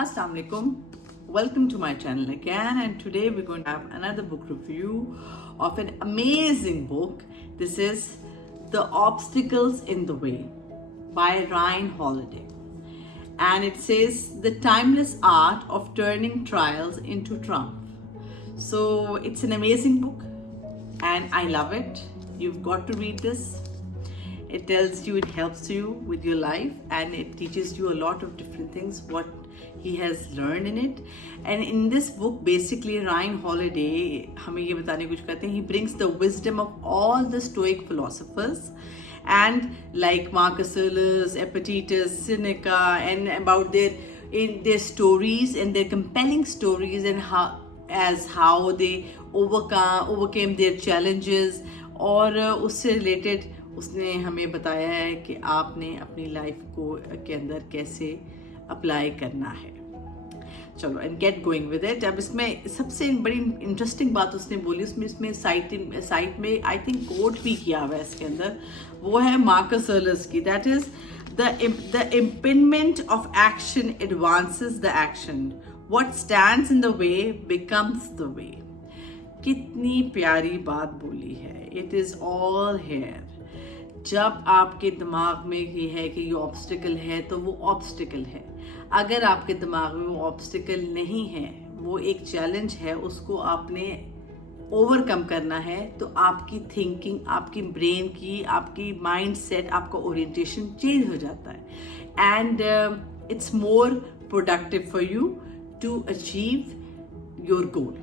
Assalamu alaikum. Welcome to my channel again, and today we're going to have another book review of an amazing book. This is The Obstacles in the Way by Ryan Holiday. And it says the timeless art of turning trials into triumph. So it's an amazing book and I love it. You've got to read this. It tells you, it helps you with your life, and it teaches you a lot of different things, what he has learned in it. And in this book, basically, Ryan Holiday हमें ये बताने की कोशिश करते हैं, he brings the wisdom of all the Stoic philosophers, and like Marcus Aurelius, Epictetus, Seneca, and about their stories and their compelling stories, and how they overcame their challenges. और उससे related उसने हमें बताया है कि आपने अपनी लाइफ के अंदर कैसे अप्लाई करना है. चलो and get going with it. अब इसमें सबसे बड़ी इंटरेस्टिंग बात उसने बोली, इसमें साइट में आई थिंक कोट भी किया हुआ है इसके अंदर, वो है मार्कस ऑरेलियस की. That is the impediment of action advances the action, what stands in the way becomes the way. कितनी प्यारी बात बोली है. It is all here. जब आपके दिमाग में ये है कि ये ऑब्स्टिकल है तो वो ऑब्स्टिकल है. अगर आपके दिमाग में वो ऑब्स्टिकल नहीं है, वो एक चैलेंज है, उसको आपने ओवरकम करना है, तो आपकी थिंकिंग, आपकी ब्रेन की, आपकी माइंड सेट, आपका ओरिएंटेशन चेंज हो जाता है, and it's more productive for you to achieve your goal.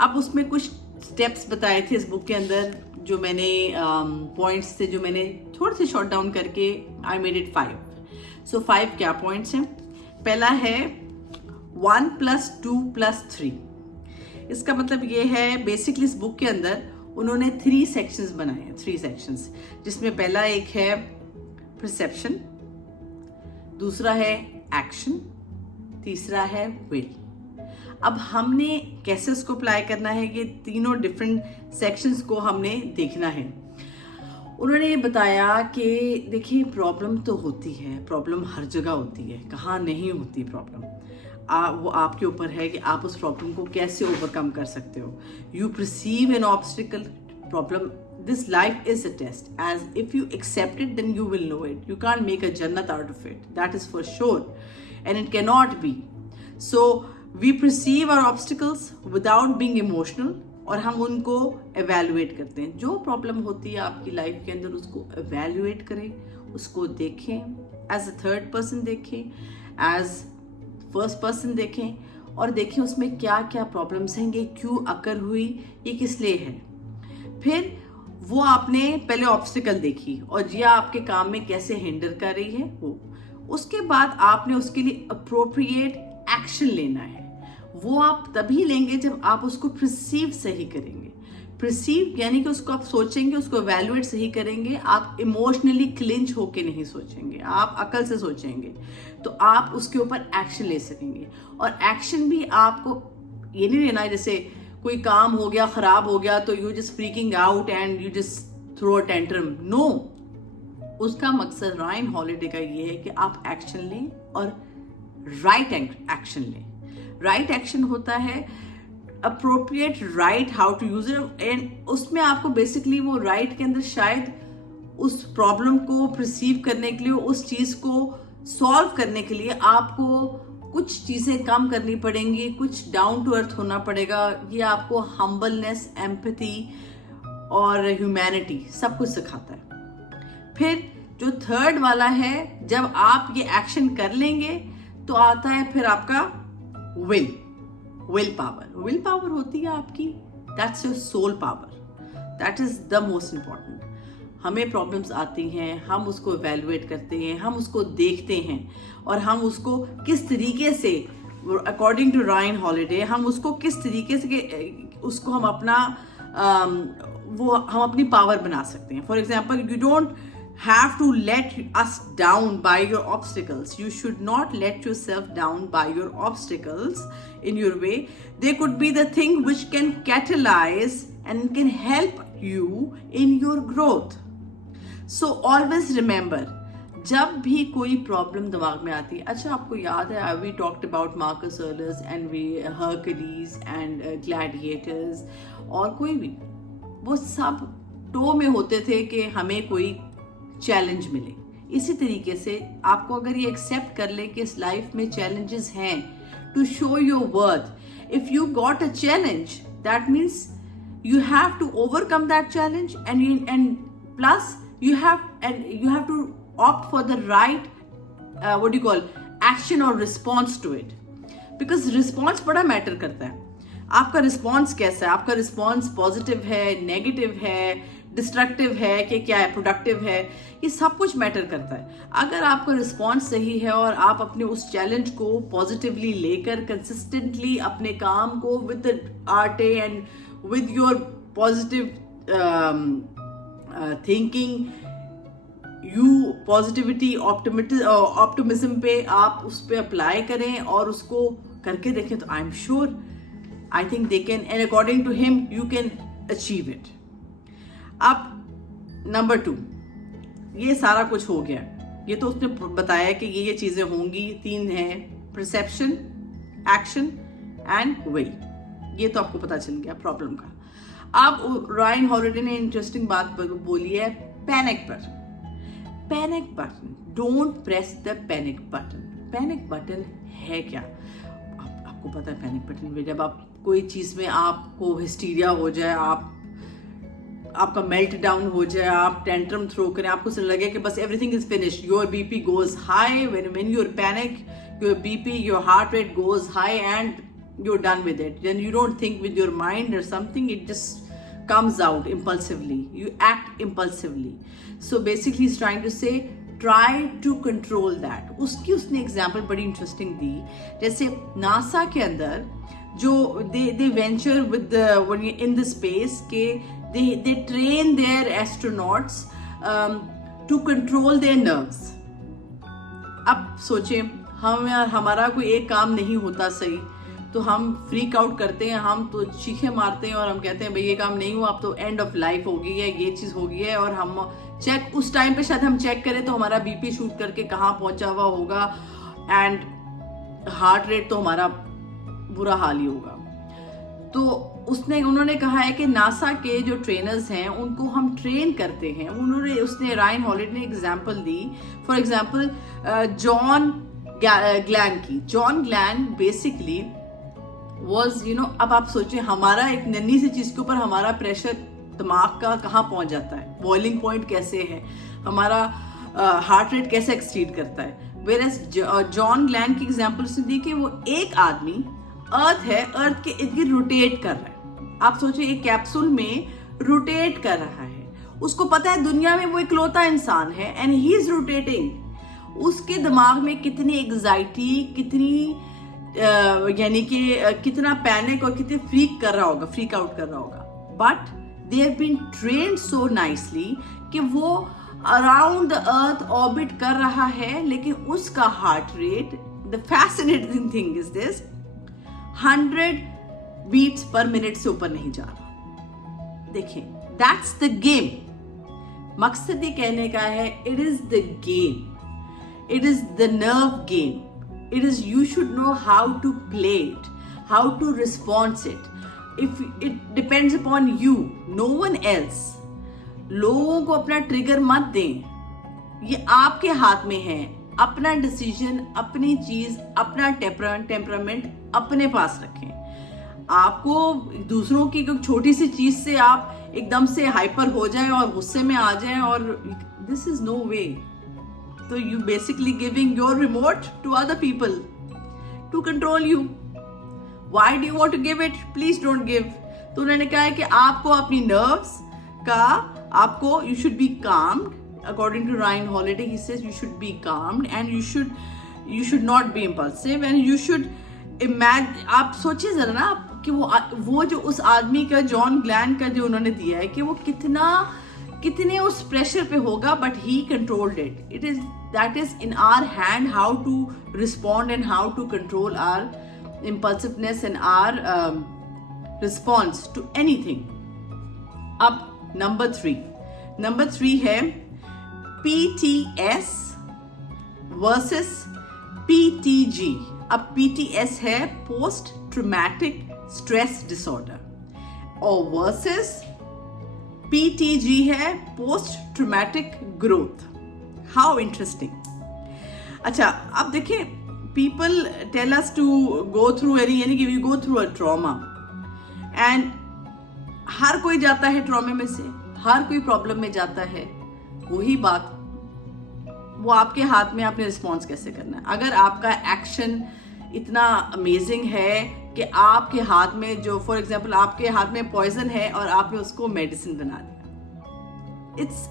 अब उसमें कुछ स्टेप्स बताए थे इस बुक के अंदर, जो मैंने पॉइंट्स थे जो मैंने थोड़े से शॉर्ट डाउन करके आई मेड इट 5. सो 5 क्या पॉइंट्स हैं? पहला है 1 + 2 + 3. इसका मतलब ये है, बेसिकली इस बुक के अंदर उन्होंने 3 सेक्शंस बनाए हैं, 3 सेक्शंस, जिसमें पहला एक है परसेप्शन, दूसरा है एक्शन, तीसरा है विल. अब हमने कैसे उसको अप्लाई करना है, ये तीनों डिफरेंट सेक्शंस को हमने देखना है. उन्होंने ये बताया कि देखिए, प्रॉब्लम तो होती है, प्रॉब्लम हर जगह होती है, कहाँ नहीं होती प्रॉब्लम. वो आपके ऊपर है कि आप उस प्रॉब्लम को कैसे ओवरकम कर सकते हो. You perceive an obstacle problem. This life is a test, as if you accept it then you will know it. You can't make a जन्नत out of it, that is for sure, and it can not be. So we perceive our obstacles without being emotional, और हम उनको evaluate करते हैं. जो problem होती है आपकी लाइफ के अंदर, उसको evaluate करें, उसको देखें, as a third person देखें, as first person देखें, और देखें उसमें क्या क्या प्रॉब्लम्स हैं, ये क्यों अकर हुई, ये किस लिए है. फिर वो आपने पहले ऑब्स्टिकल देखी और ये आपके काम में कैसे हिंडर कर रही है वो. उसके बाद आपने उसके लिए अप्रोप्रिएट एक्शन लेना है. वो आप तभी लेंगे जब आप उसको परसीव सही करेंगे. परसीव यानी कि उसको आप सोचेंगे, उसको एवेल्युएट सही करेंगे. आप इमोशनली क्लिंच होके नहीं सोचेंगे, आप अकल से सोचेंगे, तो आप उसके ऊपर एक्शन ले सकेंगे. और एक्शन भी आपको ये नहीं लेना है जैसे कोई काम हो गया, खराब हो गया, तो you just freaking out and you just throw a tantrum. No, उसका मकसद रायन हॉलिडे का ये है कि आप एक्शन लें और राइट एक्शन लें. राइट एक्शन होता है appropriate right, how to use it, and उसमें आपको बेसिकली वो राइट के अंदर शायद उस प्रॉब्लम को परसीव करने के लिए, उस चीज को सॉल्व करने के लिए आपको कुछ चीजें कम करनी पड़ेंगी, कुछ डाउन टू अर्थ होना पड़ेगा. ये आपको हम्बलनेस, एम्पैथी और ह्यूमैनिटी सब कुछ सिखाता है. फिर जो थर्ड वाला है, जब आप ये एक्शन कर लेंगे तो आता है फिर आपका विल पावर. विल पावर होती है आपकी, that's your soul power. That is the most important. हमें प्रॉब्लम्स आती हैं, हम उसको एवेल्युएट करते हैं, हम उसको देखते हैं, और हम उसको किस तरीके से, अकॉर्डिंग टू रायन हॉलिडे, हम उसको किस तरीके से उसको हम अपना हम अपनी पावर बना सकते हैं. For example, you don't have to let us down by your obstacles. You should not let yourself down by your obstacles in your way. They could be the thing which can catalyze and can help you in your growth. So always remember जब भी कोई problem दिमाग में आती है, अच्छा आपको याद है we talked about Marcus Aurelius and we Hercules and gladiators, और कोई भी, वो सब टो में होते थे कि हमें कोई चैलेंज मिले। इसी तरीके से आपको अगर ये एक्सेप्ट कर ले कि इस लाइफ में चैलेंजेस हैं, to show your worth, if you got a challenge that means you have to overcome that challenge, and plus you have to opt for the right what do you call action or response to it, because response बड़ा matter करता है। आपका response कैसा है, आपका response positive है, negative है, destructive है कि क्या है, प्रोडक्टिव है, ये सब कुछ मैटर करता है। अगर आपका रिस्पॉन्स सही है और आप अपने उस चैलेंज को पॉजिटिवली लेकर कंसिस्टेंटली अपने काम को with arete and with your positive thinking, you positivity optimism पे आप उस पे अप्लाई करें और उसको करके देखें, तो I am sure, I think they can, and according to him you can achieve it. अब नंबर 2, ये सारा कुछ हो गया, ये तो उसने बताया कि ये चीजें होंगी, 3 हैं, परसेप्शन, एक्शन एंड वे, ये तो आपको पता चल गया प्रॉब्लम का। अब रायन हॉलिडे ने इंटरेस्टिंग बात बोली है पैनिक पर। Panic button, don't press the panic button. Panic button है क्या? आपको पता है पैनिक बटन में जब आप कोई चीज में आपको हिस्टीरिया हो जाए, आपका मेल्ट डाउन हो जाए, आप टेंट्रम थ्रो करें, आपको लगे कि बस everything is finished, your BP goes high, when you're panic, your BP, your heart rate goes high and you're done with it. Then you don't think with your mind or something, it just comes out impulsively. You act impulsively. So basically he's trying to say try to control that. उसने example बड़ी interesting दी, जैसे NASA के अंदर जो they venture with the when you in the space के they train their astronauts to control their nerves. अब सोचें हमारा कोई एक काम नहीं होता सही तो हम फ्रीक आउट करते हैं, हम तो चीखे मारते हैं और हम कहते हैं भाई ये काम नहीं हुआ, अब तो एंड ऑफ लाइफ हो गई है, ये चीज हो गई है, और हम चेक उस टाइम पे शायद हम चेक करें तो हमारा बीपी शूट करके कहाँ पहुंचा हुआ होगा एंड हार्ट रेट तो हमारा बुरा हाल ही होगा। तो उन्होंने कहा है कि नासा के जो ट्रेनर्स हैं उनको हम ट्रेन करते हैं। उसने रायन हॉलिडे ने एग्जाम्पल दी, फॉर एग्जाम्पल जॉन ग्लैन की। जॉन ग्लैन बेसिकली वॉज अब आप सोचें हमारा एक नन्ही सी चीज के ऊपर हमारा प्रेशर दिमाग का कहाँ पहुंच जाता है, बॉइलिंग पॉइंट कैसे है, हमारा हार्ट रेट कैसे एक्सीड करता है। वेयरएज जॉन ग्लैन की एग्जांपल से दी कि वो एक आदमी अर्थ है, अर्थ के इर्द गिर्द रोटेट कर रहा है। आप सोचिए एक कैप्सूल में रोटेट कर रहा है, उसको पता है दुनिया में वो इकलौता इंसान है एंड ही इज रोटेटिंग। उसके दिमाग में कितनी एंग्जाइटी, कितनी यानी कि कितना पैनिक और कितने फ्रीक आउट कर रहा होगा। But they have been trained so nicely कि वो अराउंड द अर्थ ऑर्बिट कर रहा है, लेकिन उसका heart rate, the fascinating thing is this, 100 beats per minute से ऊपर नहीं जा रहा। देखिए दैट्स द गेम। मकसद ये कहने का है, it is the game, it is the nerve game. It is, you should know how to play it, how to respond it. If it depends upon you, no one else. लोगों को अपना trigger मत दें, ये आपके हाथ में है। अपना डिसीजन, अपनी चीज, अपना टेम्परामेंट अपने पास रखें। आपको दूसरों की छोटी सी चीज से आप एकदम से हाइपर हो जाए और गुस्से में आ जाए, और this is no way. So you basically giving your remote to other people to control you. Why do you want to give it? Please don't give. तो उन्होंने कहा है कि आपको अपनी nerves का, आपको you should be calmed. According to Ryan Holiday, he says you should be calmed and you should not be impulsive and you should imagine. आप सोचिए जरा ना कि वो जो उस आदमी का, जॉन ग्लैन का जो उन्होंने दिया है कि वो कितने उस प्रेशर पे होगा, but he controlled it. It is that is in our hand how to respond and how to control our impulsiveness and our response to anything. अब नंबर 3 है PTS, वर्सेस PTG. अब PTS है post traumatic stress disorder और versus PTG है post traumatic growth. How interesting. अच्छा, अब देखिए, people tell us to go through यानी कि we go through a trauma, and हर कोई जाता है ट्रॉमे में से, हर कोई प्रॉब्लम में जाता है. वही बात, वो आपके हाथ में, आपने रिस्पॉन्स कैसे करना है. अगर आपका एक्शन इतना अमेजिंग है कि आपके हाथ में, जो फॉर एग्जांपल आपके हाथ में पॉइजन है और आपने उसको मेडिसिन बना दिया,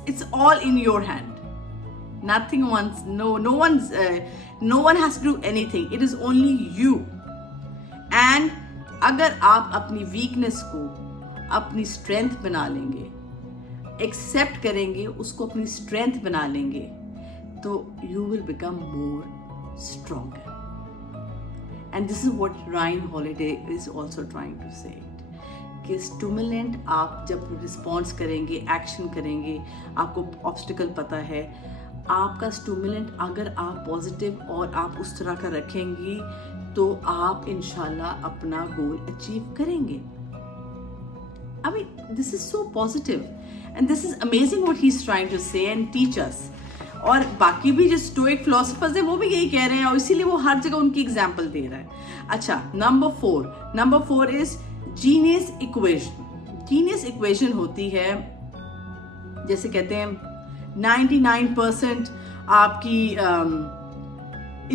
it's all in your hand. Nothing wants, no one has to do anything. It is only you. And अगर आप अपनी वीकनेस को अपनी स्ट्रेंथ बना लेंगे, एक्सेप्ट करेंगे, उसको अपनी स्ट्रेंथ बना लेंगे, तो you will become more stronger. And this is what Ryan Holiday is also trying to say. कि स्टिमुलेंट आप जब रिस्पॉन्स करेंगे, एक्शन करेंगे, आपको ऑब्स्टिकल पता है, आपका स्टिमुलेंट अगर आप पॉजिटिव और आप उस तरह का रखेंगी तो आप इंशाल्लाह अपना गोल अचीव करेंगे. I mean, this is so positive and this is amazing what he's trying to say and teach us. और बाकी भी जो स्टोइक फिलोसफर्स हैं वो भी यही कह रहे हैं और इसीलिए वो हर जगह उनकी एग्जाम्पल दे रहा है. अच्छा, number four is genius equation. Genius equation होती है, जैसे कहते हैं 99% आपकी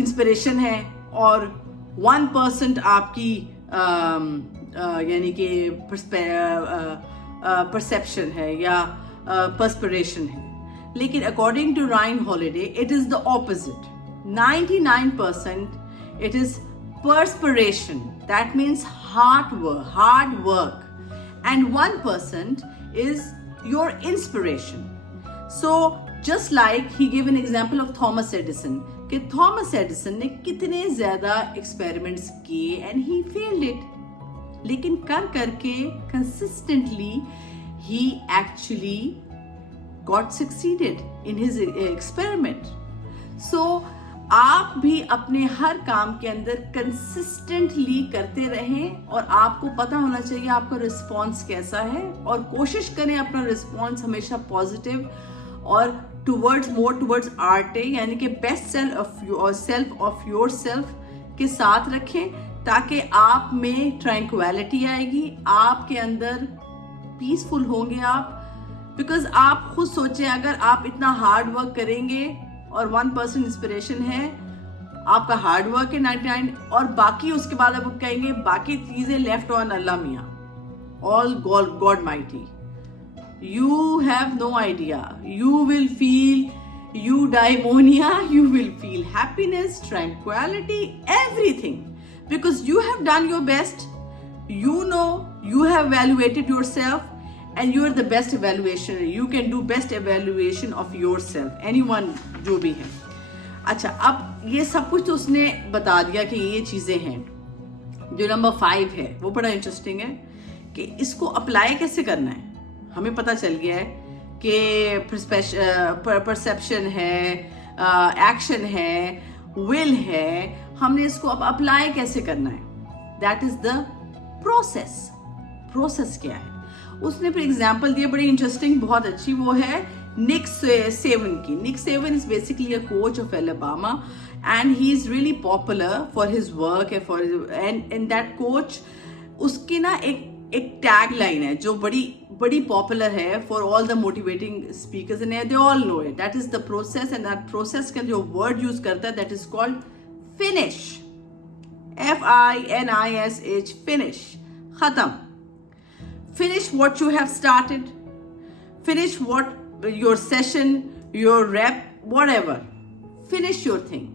इंस्पिरेशन है और 1% आपकी यानी कि परसेप्शन है या पर्सपिरेशन है. लेकिन according to Ryan Holiday it is the opposite. 99% it is perspiration, that means hard work, and 1% is your inspiration. So just like he gave an example of Thomas Edison, कि Thomas Edison ने कितने ज्यादा experiments किए and he failed it, लेकिन करके consistently he actually got succeeded in his experiment. So आप भी अपने हर काम के अंदर कंसिस्टेंटली करते रहें और आपको पता होना चाहिए आपका रिस्पॉन्स कैसा है और कोशिश करें अपना रिस्पॉन्स हमेशा पॉजिटिव और मोर टुवर्ड्स आर्ट, यानी कि best self of your self के साथ रखें ताकि आप में ट्रैंक्विलिटी आएगी, आपके अंदर पीसफुल होंगे आप. बिकॉज आप खुद सोचें, अगर आप इतना हार्ड वर्क करेंगे और 1% इंस्पिरेशन है, आपका हार्ड वर्क है 99 और बाकी उसके बाद आप कहेंगे बाकी चीजें लेफ्ट ऑन अल्लाह मियाँ, all God mighty. You have no idea. You will feel eudaimonia, you will feel happiness, tranquility, everything, because you have done your best. You know, you have evaluated yourself and you are the best evaluation. You can do best evaluation of yourself, anyone जो भी है. अच्छा, अब ये सब कुछ तो उसने बता दिया कि ये चीजें हैं. जो नंबर 5 है वो बड़ा इंटरेस्टिंग है कि इसको अप्लाई कैसे करना है. हमें पता चल गया है कि परसेप्शन है, एक्शन है, विल है, हमने इसको अब अप्लाई कैसे करना है. दैट इज द प्रोसेस क्या है. उसने फिर एग्जाम्पल दिया बड़ी इंटरेस्टिंग, बहुत अच्छी, वो है निक सेवन की. Nick Saban is basically a coach of Alabama and he is really popular for his work and that coach. उसकी ना एक टैग लाइन है जो बड़ी पॉपुलर है for all the motivating speakers and they all know it. That is the process and that process का जो word use करता है that is called finish. FINISH, finish, खत्म. Finish what you have started. Finish your session, your rep, whatever. Finish your thing.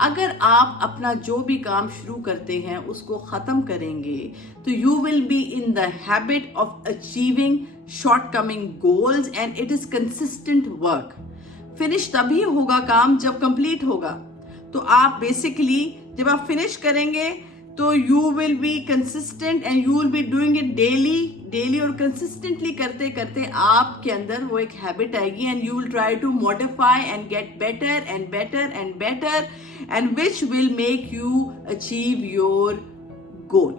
अगर आप अपना जो भी काम शुरू करते हैं उसको खत्म करेंगे तो you will be in the habit of achieving shortcoming goals and it is consistent work. Finish तभी होगा काम जब complete होगा. तो आप basically जब आप finish करेंगे तो you will be consistent and you will be doing it daily. Daily और कंसिस्टेंटली करते करते आपके अंदर वो एक हैबिट आएगी and you will try to modify and get better and better and better and which will make you achieve your goal.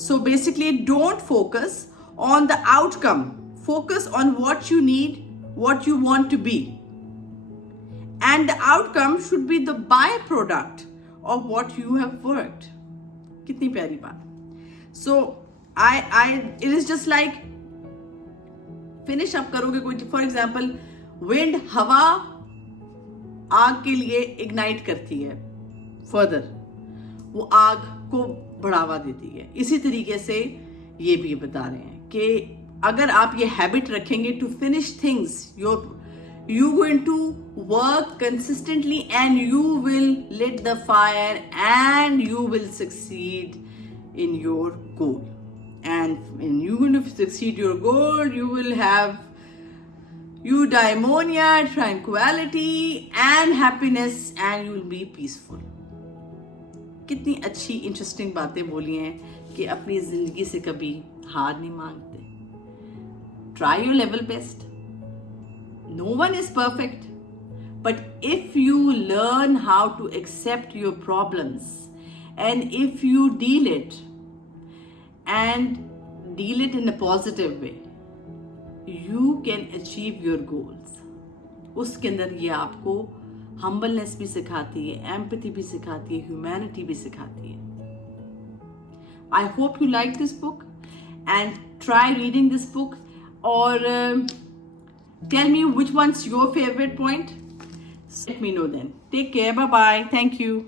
So basically, don't focus on the outcome. Focus on what you need, what you want to be. And the outcome should be the byproduct of what you have worked. कितनी प्यारी बात. So, it is just like finish up करोगे कोई, for example, wind, हवा आग के लिए ignite करती है further. वो आग को बढ़ावा देती है. इसी तरीके से ये भी बता रहे हैं कि अगर आप ये हैबिट रखेंगे to finish things, you going to work consistently and you will lit the fire and you will succeed in your goal. And when you're going to succeed your goal, you will have eudaimonia, tranquility and happiness, and you will be peaceful. कितनी अच्छी interesting बातें बोली हैं कि अपनी जिंदगी से कभी हार नहीं मांगते. Try your level best. No one is perfect, but if you learn how to accept your problems and if you deal it in a positive way, you can achieve your goals. उसके अंदर ये आपको humbleness भी सिखाती है, empathy भी सिखाती है, ह्यूमैनिटी भी सिखाती है. I hope you like this book and try reading this book और tell me which one's your favorite point. Let me know then. Take care. Bye bye. Thank you.